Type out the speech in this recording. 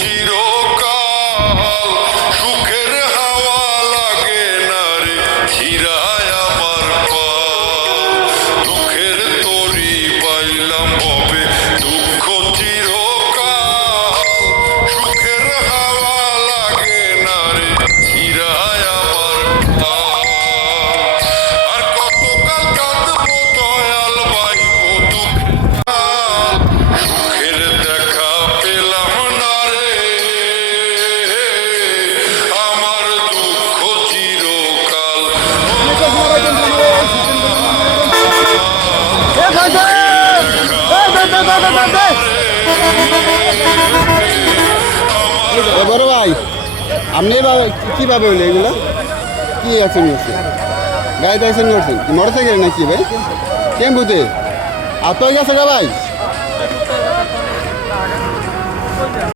চিরকাল সুখের হাওয়া লাগে না রে ছিড়ায় আমার পাল দুঃখের তরি পাইলাম হবে দুঃখ চিরকাল সুখের হাওয়া লাগে না রে ছিড়ায় আমার পাল আর কতকাল কাঁদবো দয়াল বাইবো দুঃখের সুখের দেখা পেলাম না রে আমার দুঃখ চিরকাল বড় ভাই আপনি কিভাবে হইলো এগুলো কি আছে নিয়েছে গাড়িতে আছে নিয়েছেন মোটর সাইকেল নাকি ভাই টেম্পুতে আর তো গেছে গা ভাই